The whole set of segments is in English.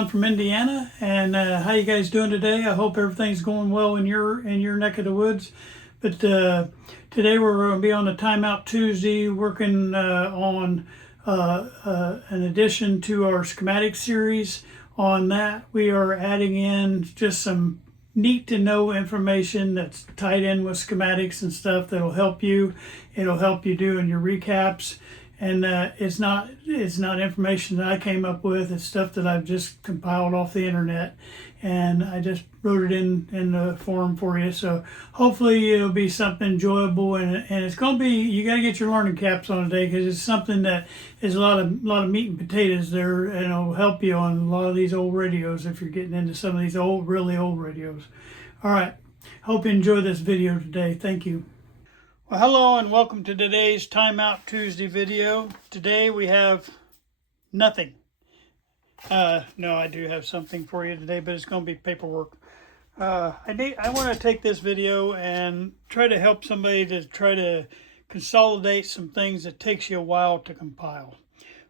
John from Indiana, and how you guys doing today? I hope everything's going well in your neck of the woods. But today we're going to be on a Timeout Tuesday, working on an addition to our schematic series. On that, we are adding in just some neat to know information that's tied in with schematics and stuff that'll help you. It'll help you doing your recaps. And it's not information that I came up with. It's stuff that I've just compiled off the internet, and I just wrote it in the forum for you. So hopefully it'll be something enjoyable, and it's going to be, you got to get your learning caps on today, because it's something that is a lot of meat and potatoes there, and it'll help you on a lot of these old radios if you're getting into some of these really old radios. All right, hope you enjoy this video today. Thank you. Well, hello and welcome to today's Timeout Tuesday video. Today we have nothing. No, I do have something for you today, but it's going to be paperwork. I want to take this video and try to help somebody to try to consolidate some things that takes you a while to compile.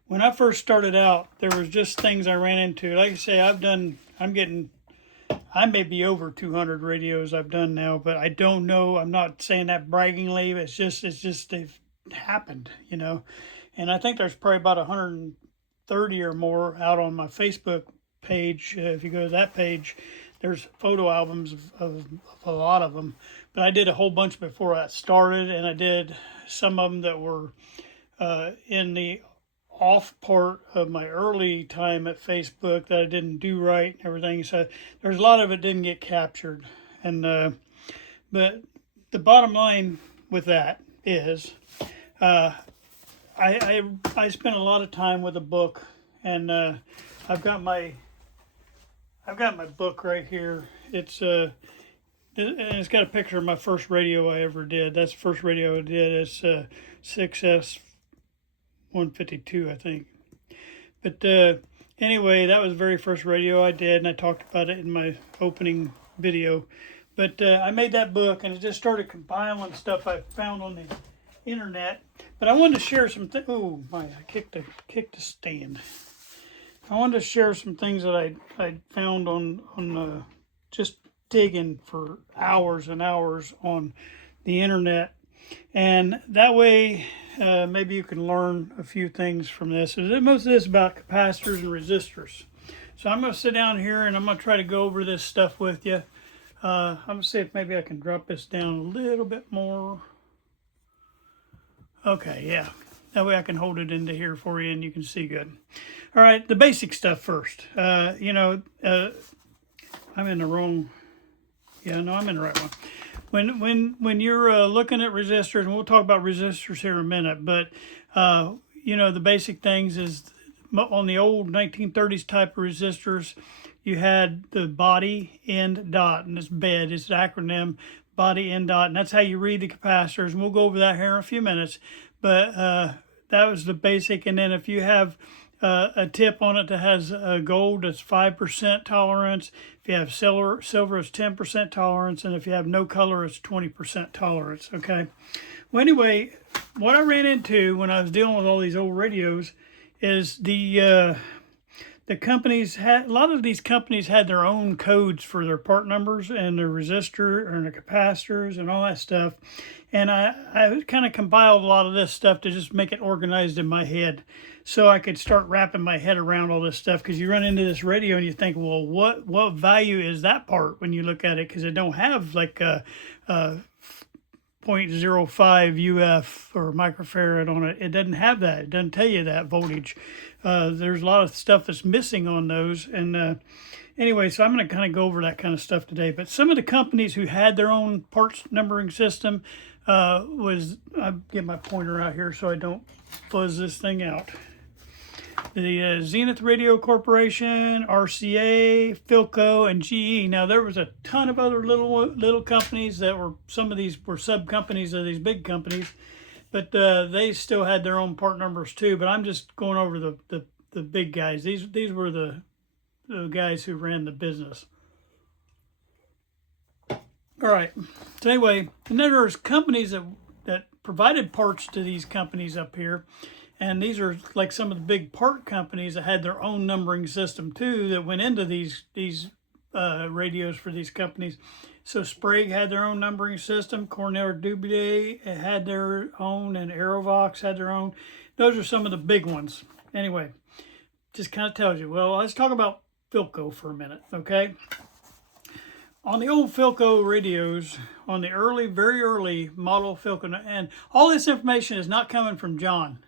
When I first started out, there was just things I ran into. Like I say, I may be over 200 radios I've done now, but I don't know. I'm not saying that braggingly. It's just they've happened, you know. And I think there's probably about 130 or more out on my Facebook page. If you go to that page, there's photo albums of a lot of them. But I did a whole bunch before I started, and I did some of them that were in the off part of my early time at Facebook that I didn't do right and everything. So there's a lot of it didn't get captured. And but the bottom line with that is I spent a lot of time with a book, and I've got my book right here. It's got a picture of my first radio I ever did. That's the first radio I did. It's 6S 152, I think. But anyway, that was the very first radio I did, and I talked about it in my opening video. But I made that book, and I just started compiling stuff I found on the internet. But I wanted to share some things. Oh my! I kicked the stand. I wanted to share some things that I found on just digging for hours and hours on the internet. And that way, maybe you can learn a few things from this. Most of this is about capacitors and resistors. So I'm going to sit down here and I'm going to try to go over this stuff with you. I'm going to see if maybe I can drop this down a little bit more. Okay, yeah. That way I can hold it into here for you and you can see good. All right, the basic stuff first. I'm in the wrong... Yeah, no, I'm in the right one. When you're looking at resistors, and we'll talk about resistors here in a minute, but the basic things is on the old 1930s type of resistors, you had the body, end, dot, and it's BED. It's the acronym, body, end, dot, and that's how you read the capacitors. And we'll go over that here in a few minutes. But that was the basic. And then if you have a tip on it that has gold, that's 5% tolerance. If you have silver it's 10% tolerance, and if you have no color, it's 20% tolerance. Okay. Well, anyway, what I ran into when I was dealing with all these old radios is the companies had, a lot of these companies had their own codes for their part numbers and their resistor and the capacitors and all that stuff. And I kind of compiled a lot of this stuff to just make it organized in my head, so I could start wrapping my head around all this stuff. Because you run into this radio and you think, well, what value is that part when you look at it? Because it don't have like a 0.05 UF or microfarad on it. It doesn't have that. It doesn't tell you that voltage. There's a lot of stuff that's missing on those. And anyway, so I'm going to kind of go over that kind of stuff today. But some of the companies who had their own parts numbering system I'll get my pointer out here so I don't fuzz this thing out. The Zenith Radio Corporation, RCA, Philco, and GE. Now there was a ton of other little companies that were, some of these were sub companies of these big companies, but they still had their own part numbers too. But I'm just going over the big guys. These were the guys who ran the business. All right. So anyway, and then there's companies that provided parts to these companies up here. And these are like some of the big part companies that had their own numbering system too that went into these radios for these companies. So Sprague had their own numbering system, Cornell Dubier had their own, and Aerovox had their own. Those are some of the big ones. Anyway, just kind of tells you. Well, let's talk about Philco for a minute, okay? On the old Philco radios, on the early, very early model Philco, and all this information is not coming from John.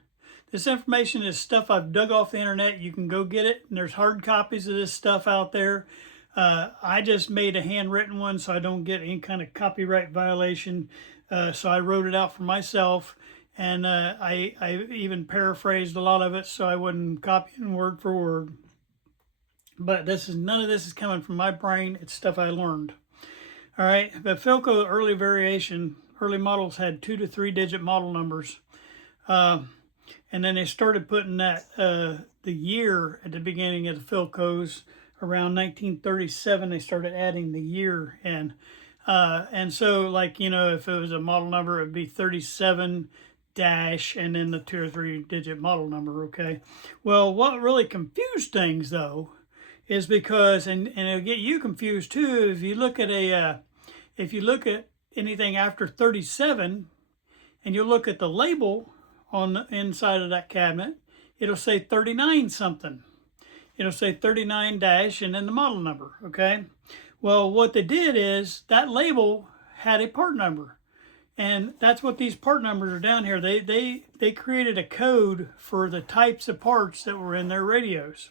This information is stuff I've dug off the internet. You can go get it, and there's hard copies of this stuff out there. I just made a handwritten one so I don't get any kind of copyright violation. So I wrote it out for myself, and I even paraphrased a lot of it so I wouldn't copy it word for word. But none of this is coming from my brain. It's stuff I learned. All right, but Philco early variation, early models had 2 to 3 digit model numbers. And then they started putting that the year at the beginning of the Philcos. Around 1937, they started adding the year in. And so, like, you know, if it was a model number, it would be 37 dash and then the 2 or 3 digit model number, okay? Well, what really confused things, though, is because, and it'll get you confused too, if you look at anything after 37, and you look at the label on the inside of that cabinet, it'll say 39 something. It'll say 39 dash and then the model number, okay? Well, what they did is that label had a part number. And that's what these part numbers are down here. They created a code for the types of parts that were in their radios.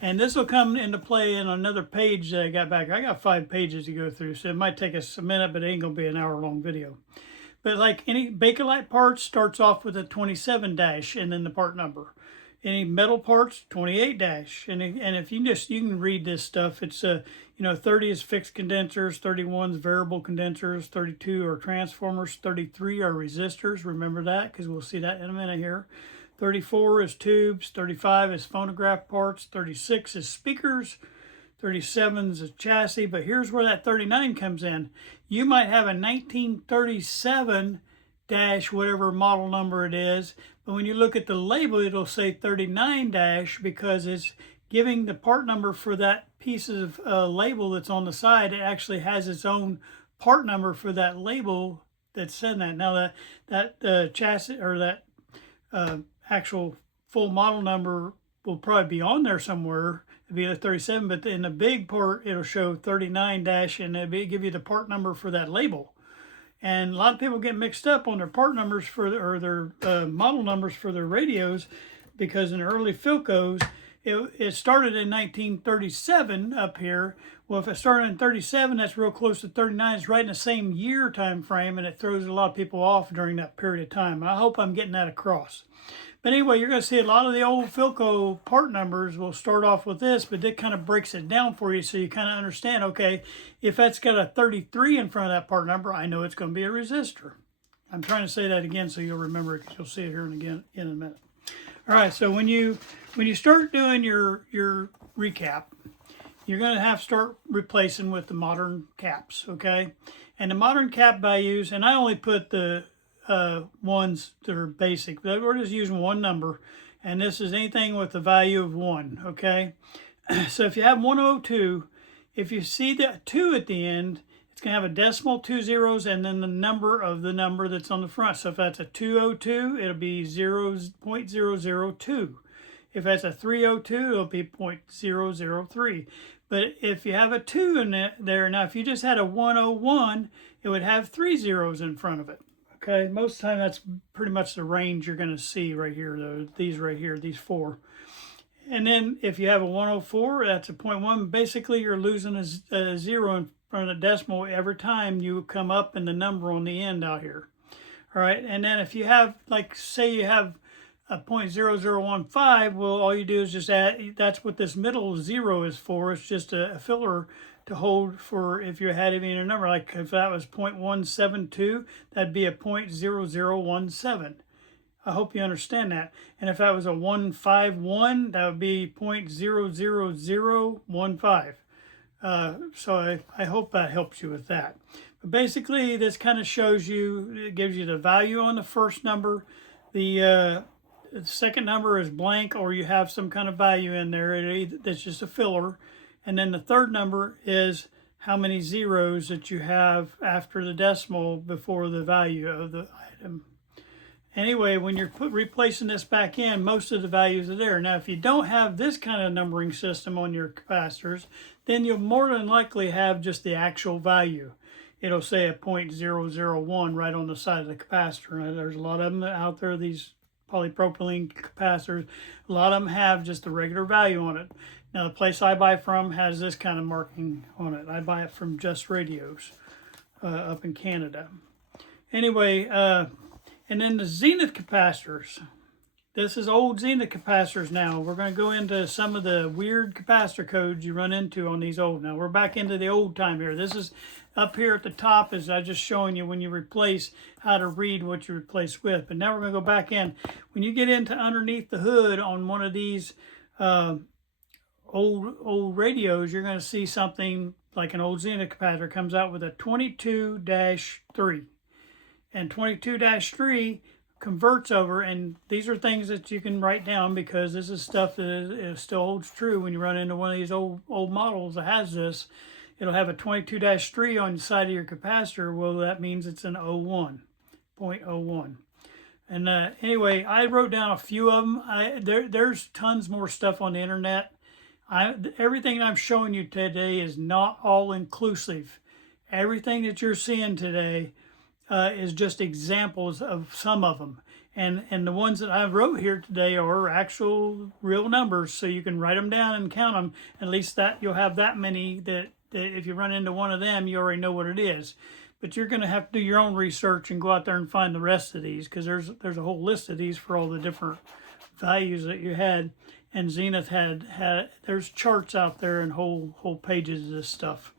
And this will come into play in another page that I got back. I got 5 pages to go through, so it might take us a minute, but it ain't gonna be an hour-long video. But like any Bakelite parts starts off with a 27 dash and then the part number. Any metal parts, 28 dash. And if you can read this stuff. It's 30 is fixed condensers, 31 is variable condensers, 32 are transformers, 33 are resistors. Remember that because we'll see that in a minute here. 34 is tubes, 35 is phonograph parts, 36 is speakers, 37 is a chassis, but here's where that 39 comes in. You might have a 1937 dash whatever model number it is, but when you look at the label, it'll say 39 dash because it's giving the part number for that piece of label that's on the side. It actually has its own part number for that label that's in that. Now that chassis or that actual full model number will probably be on there somewhere. It'd be a 37, but in the big part, it'll show 39 dash and it'll give you the part number for that label. And a lot of people get mixed up on their part numbers or their model numbers for their radios because in early Philcos, it started in 1937 up here. Well, if it started in 37, that's real close to 39. It's right in the same year time frame, and it throws a lot of people off during that period of time. I hope I'm getting that across. But anyway, you're going to see a lot of the old Philco part numbers will start off with this, but it kind of breaks it down for you so you kind of understand, okay, if that's got a 33 in front of that part number, I know it's going to be a resistor. I'm trying to say that again so you'll remember it because you'll see it here in a minute. All right, so when you start doing your recap, you're going to have to start replacing with the modern caps, okay? And the modern cap values, and I only put the ones that are basic. We're just using one number, and this is anything with the value of 1, okay? So if you have 102, if you see that 2 at the end, it's going to have a decimal, 2 zeros, and then the number that's on the front. So if that's a 202, it'll be 0.002. If that's a 302, it'll be 0.003. But if you have a 2 in there, now if you just had a 101, it would have 3 zeros in front of it. Okay, most of the time that's pretty much the range you're going to see right here, though. These right here, these 4. And then if you have a 104, that's a 0.1. Basically, you're losing a 0 in front of the decimal every time you come up in the number on the end out here. All right, and then if you have, like, say you have a 0.0015, well, all you do is just add, that's what this middle 0 is for. It's just a filler to hold for if you had even a number. Like if that was 0.172, that'd be a 0.0017. I hope you understand that. And if that was a 151, that would be 0.00015. So I hope that helps you with that. But basically, this kind of shows you, it gives you the value on the first number, the the second number is blank, or you have some kind of value in there. That's just a filler. And then the third number is how many zeros that you have after the decimal before the value of the item. Anyway, when you're replacing this back in, most of the values are there. Now, if you don't have this kind of numbering system on your capacitors, then you'll more than likely have just the actual value. It'll say a 0.001 right on the side of the capacitor. Now, there's a lot of them out there, these polypropylene capacitors. A lot of them have just the regular value on it. Now, the place I buy from has this kind of marking on it. I buy it from Just Radios up in Canada. Anyway, and then the Zenith capacitors. This is old Zenith capacitors now. We're going to go into some of the weird capacitor codes you run into on these old. Now, we're back into the old time here. This is up here at the top, is I just showing you when you replace, how to read what you replace with. But now we're going to go back in. When you get into underneath the hood on one of these old radios, you're going to see something like an old Zenith capacitor comes out with a 22-3. And 22-3 converts over, and these are things that you can write down because this is stuff that is still holds true when you run into one of these old models that has this. It'll have a 22-3 on the side of your capacitor. Well, that means it's an 01, 0.01. And anyway, I wrote down a few of them. There's tons more stuff on the internet. Everything I'm showing you today is not all inclusive. Everything that you're seeing today is just examples of some of them. And the ones that I wrote here today are actual real numbers, so you can write them down and count them. At least that you'll have that many that if you run into one of them, you already know what it is. But you're going to have to do your own research and go out there and find the rest of these, because there's a whole list of these for all the different values that you had. And Zenith had there's charts out there and whole pages of this stuff.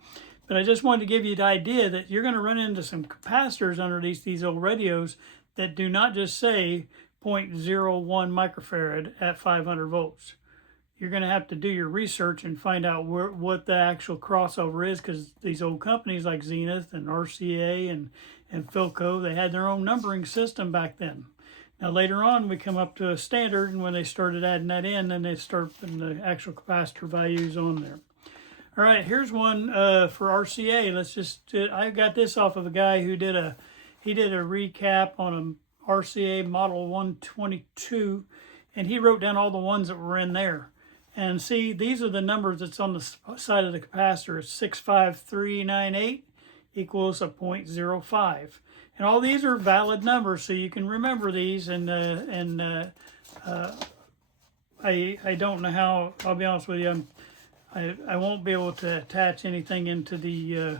But I just wanted to give you the idea that you're going to run into some capacitors underneath these old radios that do not just say 0.01 microfarad at 500 volts. You're going to have to do your research and find out what the actual crossover is, because these old companies like Zenith and RCA and Philco, they had their own numbering system back then. Now later on we come up to a standard, and when they started adding that in, then they start putting the actual capacitor values on there. All right, here's one for RCA. I got this off of a guy who did a recap on a RCA model 122, and he wrote down all the ones that were in there. And see, these are the numbers that's on the side of the capacitor. 65398 equals a 0.05. And all these are valid numbers, so you can remember these. And I don't know how, I'll be honest with you, I won't be able to attach anything into the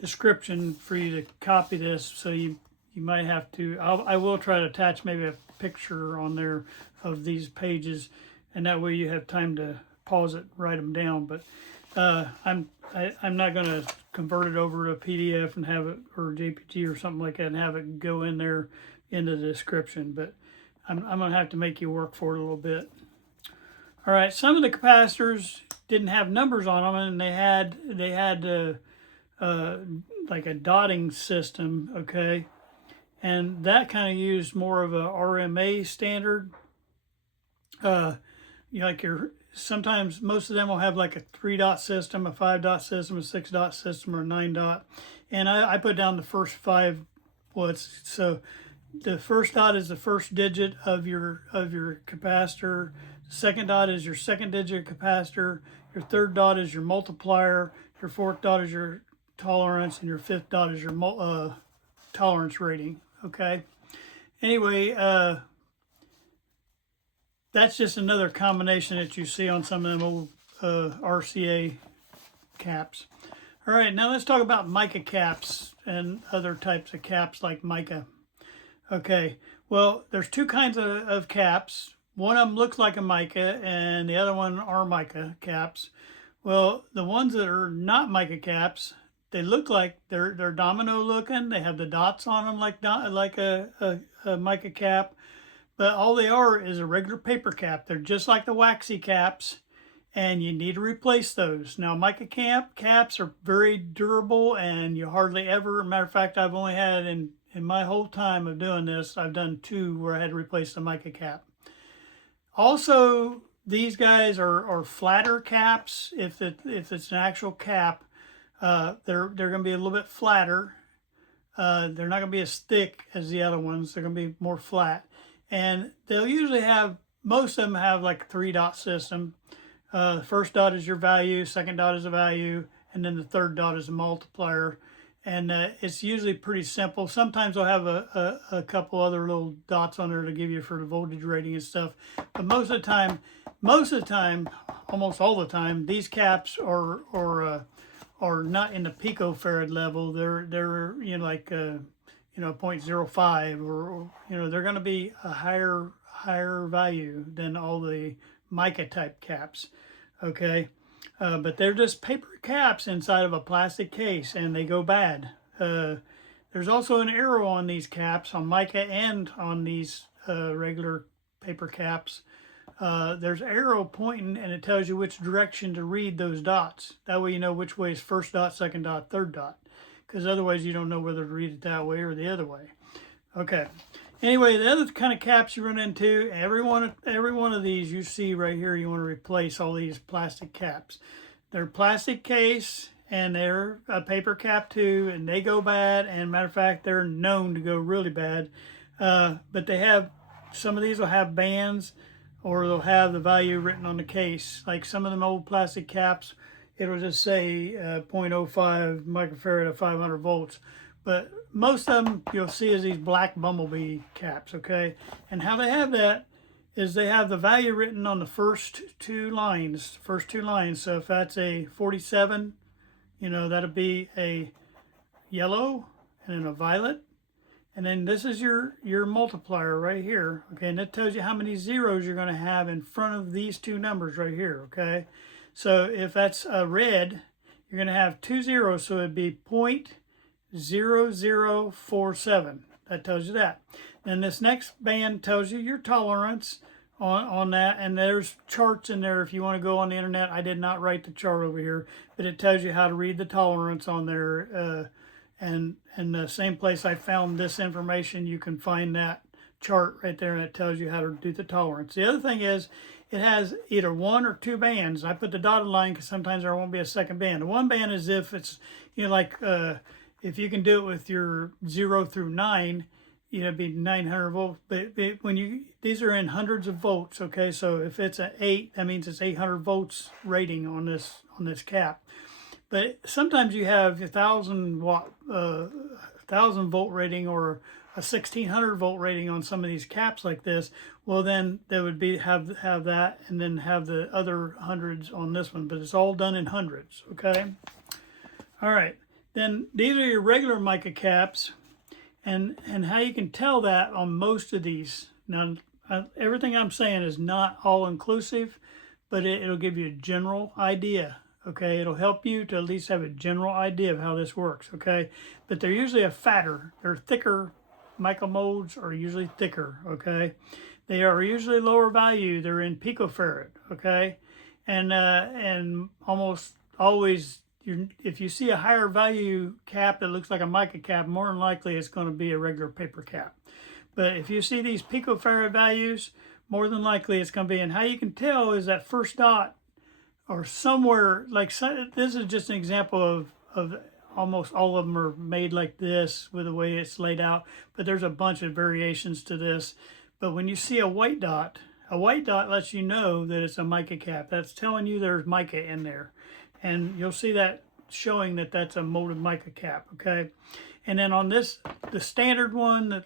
description for you to copy this, so you might have to, I will try to attach maybe a picture on there of these pages, and that way you have time to pause it, write them down. But I'm not going to convert it over to a PDF and have it, or JPG or something like that, and have it go in there into the description. But I'm going to have to make you work for it a little bit. All right, some of the capacitors didn't have numbers on them, and they had like a dotting system, okay, and that kind of used more of a RMA standard. Sometimes most of them will have like a 3-dot system, a 5-dot system, a 6-dot system, or a 9-dot, and I put down the first 5. So the first dot is the first digit of your capacitor. The second dot is your second digit capacitor. Your third dot is your multiplier. Your fourth dot is your tolerance, and your fifth dot is your tolerance rating. Okay. Anyway, that's just another combination that you see on some of them old RCA caps. All right, now let's talk about mica caps and other types of caps like mica. Okay, well, there's two kinds of caps. One of them looks like a mica, and the other one are mica caps. Well, the ones that are not mica caps, they look like they're domino looking. They have the dots on them like a mica cap, but all they are is a regular paper cap. They're just like the waxy caps, and you need to replace those. Now, mica caps are very durable, and you hardly ever, matter of fact, I've only had in In my whole time of doing this, I've done 2 where I had to replace the mica cap. Also, these guys are flatter caps. If it's an actual cap, they're going to be a little bit flatter. They're not going to be as thick as the other ones. They're going to be more flat, and they'll usually have, most of them have like a 3-dot system. The first dot is your value, second dot is a value, and then the third dot is a multiplier. And it's usually pretty simple. Sometimes they'll have a couple other little dots on there to give you for the voltage rating and stuff. But most of the time, almost all the time, these caps are not in the picofarad level. They're you know, like 0.05, or they're going to be a higher value than all the mica type caps. Okay. But they're just paper caps inside of a plastic case, and they go bad. There's also an arrow on these caps, on mica and on these regular paper caps. There's arrow pointing, and it tells you which direction to read those dots. That way you know which way is first dot, second dot, third dot. Because otherwise you don't know whether to read it that way or the other way. Okay. Anyway, the other kind of caps you run into, every one of these you see right here, you want to replace all these plastic caps. They're plastic case, and they're a paper cap too, and they go bad. And matter of fact, they're known to go really bad. But they have, some of these will have bands, or they'll have the value written on the case. Like some of them old plastic caps, it'll just say 0.05 microfarad at 500 volts. But most of them you'll see is these black bumblebee caps, okay? And how they have that is they have the value written on the first two lines. So if that's a 47, that'll be a yellow and then a violet. And then this is your multiplier right here, okay? And that tells you how many zeros you're going to have in front of these 2 numbers right here, okay? So if that's a red, you're going to have 2 zeros, so it'd be 0.0047. That tells you that. Then this next band tells you your tolerance on that, and there's charts in there if you want to go on the internet. I did not write the chart over here, but it tells you how to read the tolerance on there. And the same place I found this information, you can find that chart right there, and it tells you how to do the tolerance. The other thing is, it has either 1 or 2 bands. I put the dotted line because sometimes there won't be a second band. The 1 band is if it's, if you can do it with your 0 through 9, it'd be 900 volts. But these are in hundreds of volts, okay? So if it's an 8, that means it's 800 volts rating on this cap. But sometimes you have a 1,000 volt rating, or a 1,600 volt rating on some of these caps like this. Well, then they would have that, and then have the other hundreds on this one. But it's all done in hundreds, okay? All right. Then these are your regular mica caps, and how you can tell that on most of these. Now, everything I'm saying is not all inclusive, but it'll give you a general idea. Okay, it'll help you to at least have a general idea of how this works, okay? But they're usually they're thicker. Mica molds are usually thicker, okay? They are usually lower value. They're in picofarad, okay? And almost always, if you see a higher value cap that looks like a mica cap, more than likely it's going to be a regular paper cap. But if you see these picofarad values, more than likely it's going to be. And how you can tell is that first dot, or somewhere, this is just an example of almost all of them are made like this with the way it's laid out, but there's a bunch of variations to this. But when you see a white dot lets you know that it's a mica cap. That's telling you there's mica in there, and you'll see that showing that that's a molded mica cap, okay? And then on this, the standard one that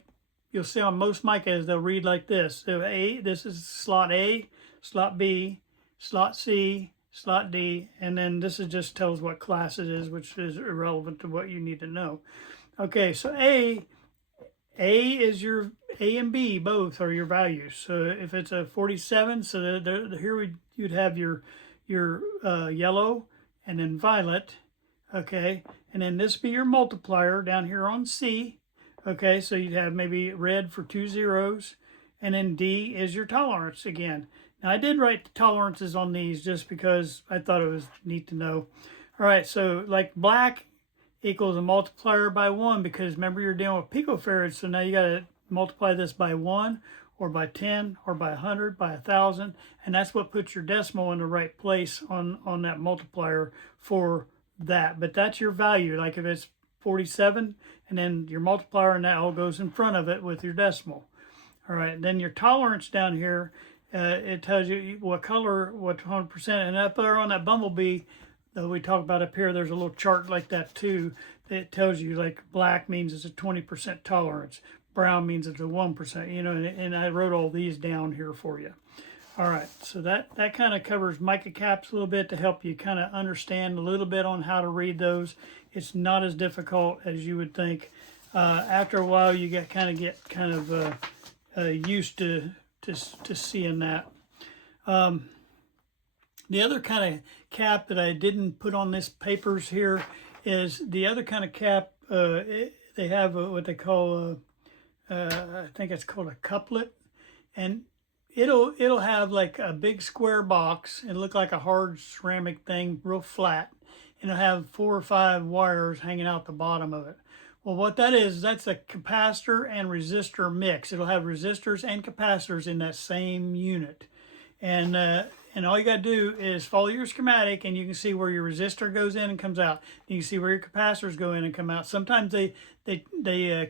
you'll see on most micas, they'll read like this. So this is slot A, slot B, slot C, slot D, and then this is just tells what class it is, which is irrelevant to what you need to know. Okay, so A is your, A and B both are your values. So if it's a 47, so here you'd have your yellow and then violet, okay, and then this be your multiplier down here on C, okay, so you'd have maybe red for 2 zeros, and then D is your tolerance again. Now, I did write the tolerances on these just because I thought it was neat to know. All right, so like black equals a multiplier by 1, because remember you're dealing with picofarads, so now you got to multiply this by 1 or by 10 or by 100, by 1,000, and that's what puts your decimal in the right place on that multiplier for that. But that's your value. Like if it's 47, and then your multiplier and that all goes in front of it with your decimal. All right, then your tolerance down here, it tells you what color, what 100%, and up there on that bumblebee that we talked about up here, there's a little chart like that too. It tells you like black means it's a 20% tolerance, brown means it's a 1%, you know, and I wrote all these down here for you. All right, so that kind of covers mica caps a little bit to help you kind of understand a little bit on how to read those. It's not as difficult as you would think. After a while, you get used to seeing that. The other kind of cap that I didn't put on this papers here is the other kind of cap. They have what they call, I think it's called a couplet, and it'll have like a big square box and look like a hard ceramic thing, real flat, and it'll have 4 or 5 wires hanging out the bottom of it. Well, what that is, that's a capacitor and resistor mix. It'll have resistors and capacitors in that same unit. And all you got to do is follow your schematic, and you can see where your resistor goes in and comes out. You can see where your capacitors go in and come out. Sometimes they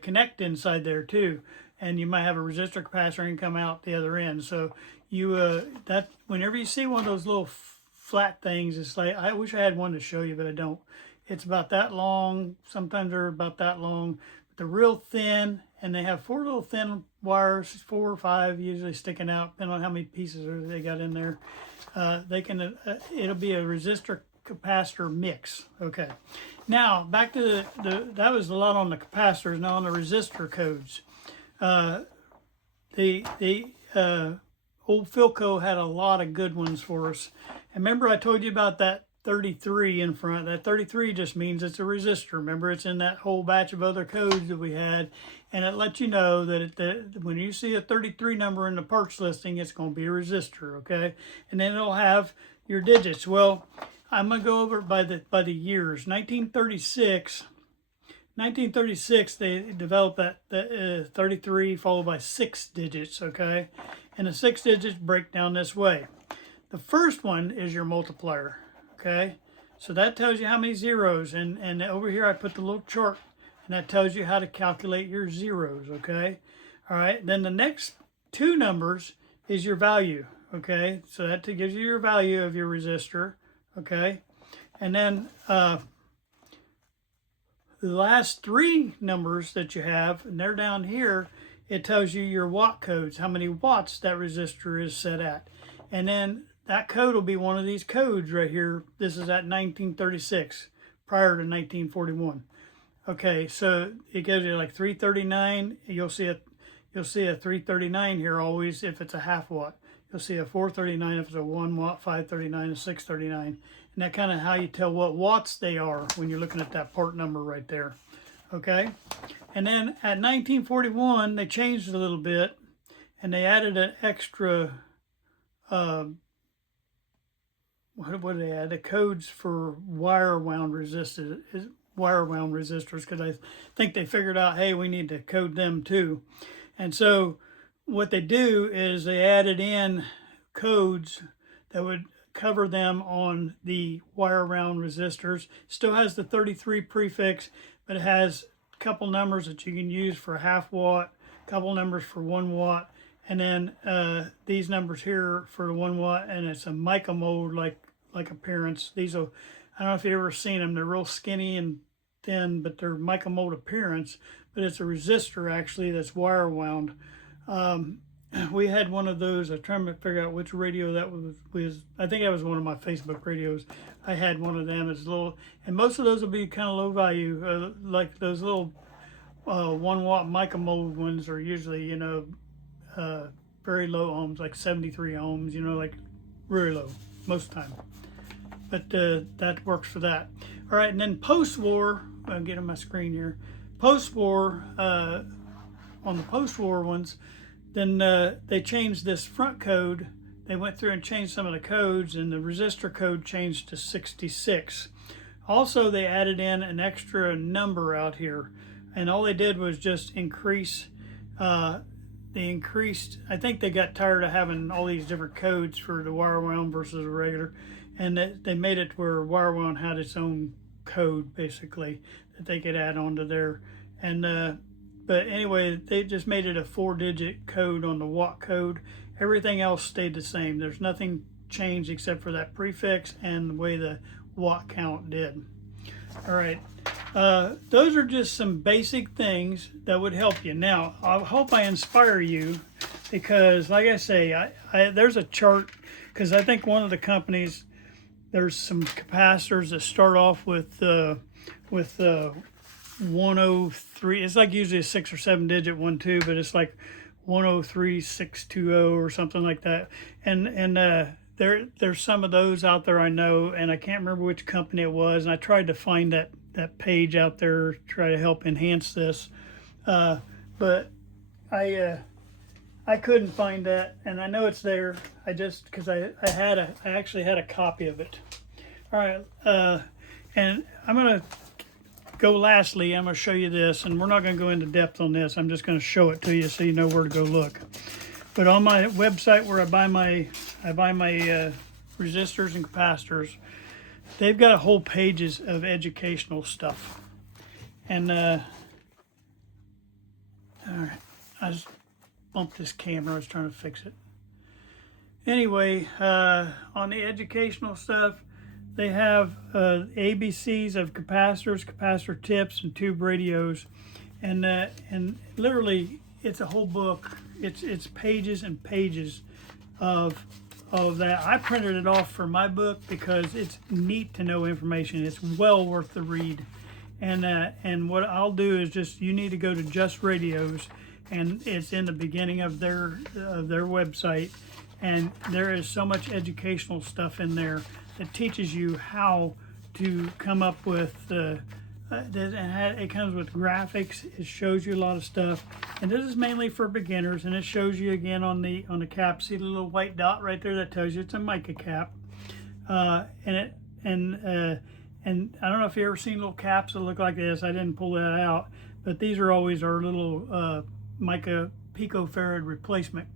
connect inside there too, and you might have a resistor capacitor and come out the other end. So you that whenever you see one of those little flat things, it's like, I wish I had one to show you, but I don't. It's about that long. Sometimes they're about that long, but they're real thin, and they have 4 little thin wires, 4 or 5 usually sticking out, depending on how many pieces they got in there. It'll be a resistor capacitor mix. Okay, now back to that was a lot on the capacitors. Now on the resistor codes, old Philco had a lot of good ones for us. And remember I told you about that 33 in front. That 33 just means it's a resistor. Remember, it's in that whole batch of other codes that we had, and it lets you know that when you see a 33 number in the parts listing, it's going to be a resistor, okay? And then it'll have your digits. Well, I'm going to go over by the years. 1936, they developed that 33 followed by 6 digits, okay? And the 6 digits break down this way. The first one is your multiplier. Okay, so that tells you how many zeros, and over here I put the little chart, and that tells you how to calculate your zeros, okay? All right, then the next 2 numbers is your value, okay? So that gives you your value of your resistor, okay? And then the last 3 numbers that you have, and they're down here, it tells you your watt codes, how many watts that resistor is set at. And then that code will be one of these codes right here. This is at 1936, prior to 1941. Okay, so it gives you like 339. You'll see a 339 here always if it's a half watt. You'll see a 439 if it's a 1 watt, 539, a 639. And that kind of how you tell what watts they are when you're looking at that part number right there. Okay, and then at 1941 they changed a little bit, and they added an extra what did they add? The codes for wire wound resistors, because I think they figured out, hey, we need to code them too. And so what they do is they added in codes that would cover them on the wire wound resistors. Still has the 33 prefix, but it has a couple numbers that you can use for a half watt, a couple numbers for 1 watt, and then these numbers here for the 1 watt, and it's a mica mold like appearance. These are, I don't know if you've ever seen them. They're real skinny and thin, but they're mica mold appearance. But it's a resistor actually that's wire wound. We had one of those. I'm trying to figure out which radio that was. I think that was one of my Facebook radios. I had one of them. It's little, and most of those will be kind of low value. Like those little 1 watt mica mold ones are usually, you know, very low ohms, like 73 ohms. You know, like really low most of the time. But that works for that. All right, and then post-war, I'm getting my screen here. Post-war, on the post-war ones, then they changed this front code. They went through and changed some of the codes, and the resistor code changed to 66. Also, they added in an extra number out here, and all they did was just increase. They increased. I think they got tired of having all these different codes for the wire wound versus a regular, and they made it where wire wound had its own code basically that they could add onto there. And but anyway, they just made it a 4-digit code on the watt code. Everything else stayed the same. There's nothing changed except for that prefix and the way the watt count did. All right, those are just some basic things that would help you. Now, I hope I inspire you, because like I say, there's a chart, because I think one of the companies, there's some capacitors that start off with 103. It's like usually a 6 or 7 digit one too, but it's like 103620 or something like that. And there's some of those out there I know, and I can't remember which company it was, and I tried to find that page out there, try to help enhance this, but I couldn't find that, and I know it's there. I just, because I actually had a copy of it. All right, and I'm gonna go lastly. I'm gonna show you this, and we're not gonna go into depth on this. I'm just gonna show it to you so you know where to go look. But on my website where I buy my resistors and capacitors, they've got whole pages of educational stuff. And all right, I just bumped this camera. I was trying to fix it. Anyway, on the educational stuff, they have ABCs of capacitors, capacitor tips, and tube radios, and literally it's a whole book. It's pages and pages of that. I printed it off for my book because it's neat to know information. It's well worth the read. And what I'll do is just, you need to go to Just Radios, and it's in the beginning of their website, and there is so much educational stuff in there that teaches you how to come up with it comes with graphics. It shows you a lot of stuff, and this is mainly for beginners. And it shows you again on the cap. See the little white dot right there that tells you it's a mica cap. And I don't know if you ever seen little caps that look like this. I didn't pull that out, but these are always our little mica picofarad replacement.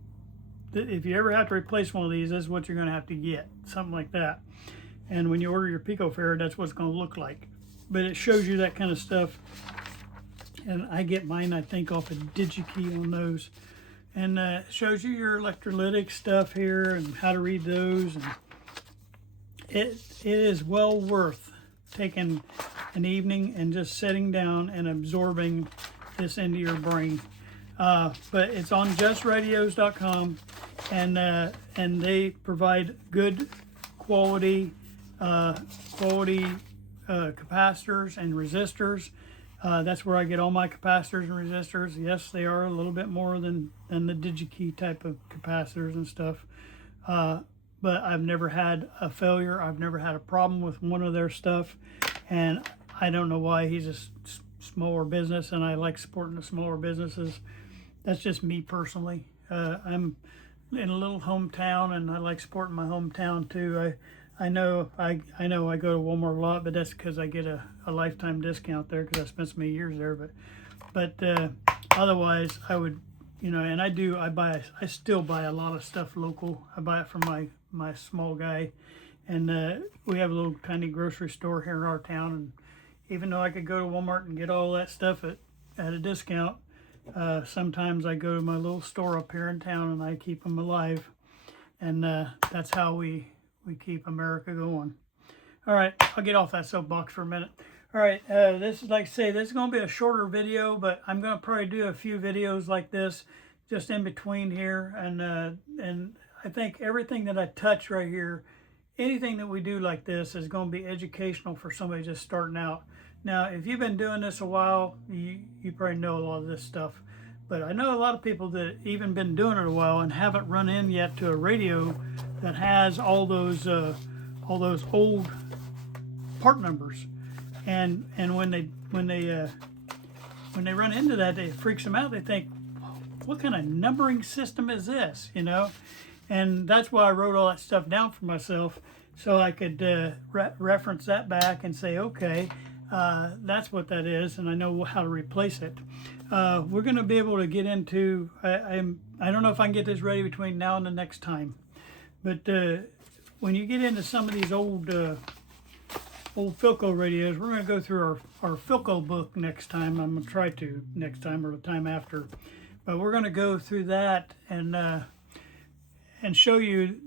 If you ever have to replace one of these, this is what you're going to have to get, something like that. And when you order your picofarad, that's what it's going to look like. But it shows you that kind of stuff. And I get mine, I think, off of DigiKey on those. And it shows you your electrolytic stuff here and how to read those. And it is well worth taking an evening and just sitting down and absorbing this into your brain. But it's on justradios.com, and they provide good quality capacitors and resistors. That's where I get all my capacitors and resistors. Yes, they are a little bit more than the DigiKey type of capacitors and stuff. But I've never had a failure. I've never had a problem with one of their stuff. And I don't know why. He's a smaller business, and I like supporting the smaller businesses. That's just me personally. I'm in a little hometown, and I like supporting my hometown too. I know I go to Walmart a lot, but that's because I get a lifetime discount there because I spent so many years there. But otherwise, I would, and I still buy a lot of stuff local. I buy it from my small guy, and we have a little tiny grocery store here in our town. And even though I could go to Walmart and get all that stuff at a discount, sometimes I go to my little store up here in town and I keep them alive. And that's how we keep America going. All right, I'll get off that soapbox for a minute. All right, this is, like I say, this is going to be a shorter video, but I'm going to probably do a few videos like this just in between here. And I think everything that I touch right here, anything that we do like this is going to be educational for somebody just starting out. Now, if you've been doing this a while, you probably know a lot of this stuff. But I know a lot of people that even been doing it a while and haven't run in yet to a radio that has all those old part numbers. And when they run into that, it freaks them out. They think, what kind of numbering system is this? And that's why I wrote all that stuff down for myself, so I could reference that back and say, okay, that's what that is, and I know how to replace it. We're going to be able to get into, I don't know if I can get this ready between now and the next time, but when you get into some of these old Philco radios, we're going to go through our Philco book next time. I'm going to try to next time or the time after, but we're going to go through that and show you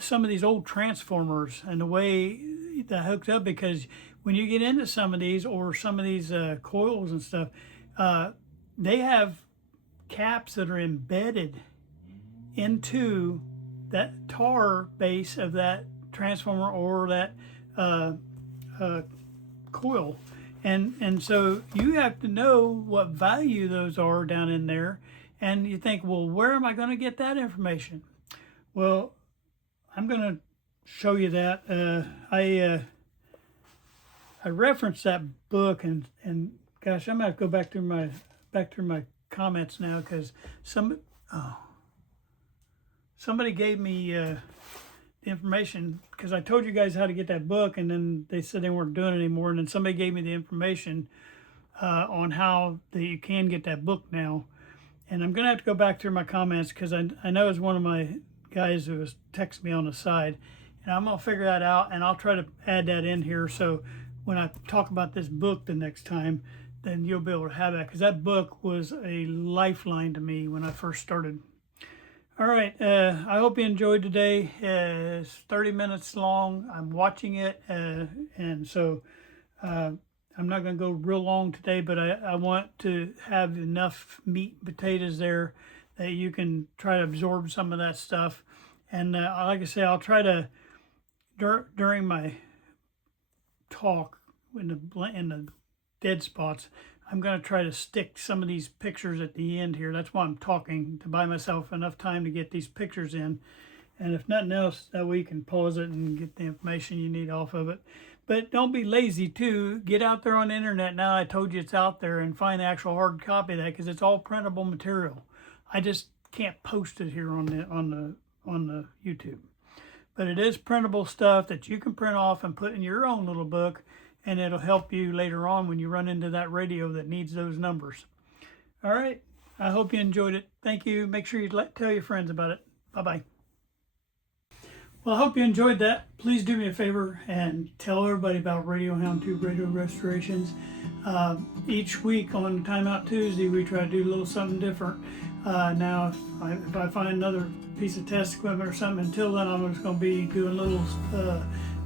some of these old transformers and the way that hooks up, because when you get into some of these or some of these coils and stuff, they have caps that are embedded into that tar base of that transformer or that coil, and so you have to know what value those are down in there. And you think, well, where am I going to get that information? Well, I'm going to show you that. I referenced that book, and gosh, I'm going to have to go back through my comments now, because somebody gave me the information, because I told you guys how to get that book, and then they said they weren't doing it anymore, and then somebody gave me the information on how that you can get that book now. And I'm going to have to go back through my comments, because I know it's one of my guys who was texting me on the side, and I'm going to figure that out, and I'll try to add that in here, so when I talk about this book the next time, then you'll be able to have that, because that book was a lifeline to me when I first started. All right, I hope you enjoyed today. It's 30 minutes long. I'm watching it, and so I'm not going to go real long today, but I want to have enough meat and potatoes there that you can try to absorb some of that stuff. And like I say, I'll try to, during my talk in the dead spots, I'm going to try to stick some of these pictures at the end here. That's why I'm talking, to buy myself enough time to get these pictures in. And if nothing else, that way you can pause it and get the information you need off of it. But don't be lazy too. Get out there on the internet now. I told you it's out there, and find the actual hard copy of that, because it's all printable material. I just can't post it here on the YouTube. But it is printable stuff that you can print off and put in your own little book, and it'll help you later on when you run into that radio that needs those numbers. All right. I hope you enjoyed it. Thank you. Make sure you tell your friends about it. Bye-bye. Well, I hope you enjoyed that. Please do me a favor and tell everybody about Radio Hound Tube Radio Restorations. Each week on Time Out Tuesday, we try to do a little something different. Now, if I find another piece of test equipment or something, until then, I'm just going to be doing little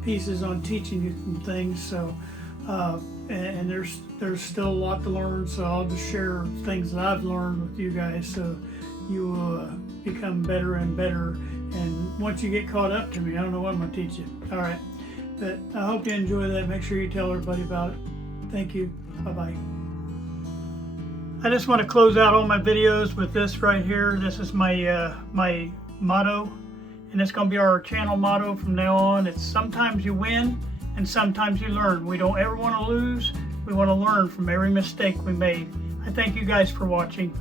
pieces on teaching you some things. So, and there's still a lot to learn. So I'll just share things that I've learned with you guys, so you will become better and better. And once you get caught up to me, I don't know what I'm going to teach you. All right. But I hope you enjoy that. Make sure you tell everybody about it. Thank you. Bye-bye. I just want to close out all my videos with this right here. This is my my motto, and it's going to be our channel motto from now on. It's sometimes you win and sometimes you learn. We don't ever want to lose. We want to learn from every mistake we made. I thank you guys for watching.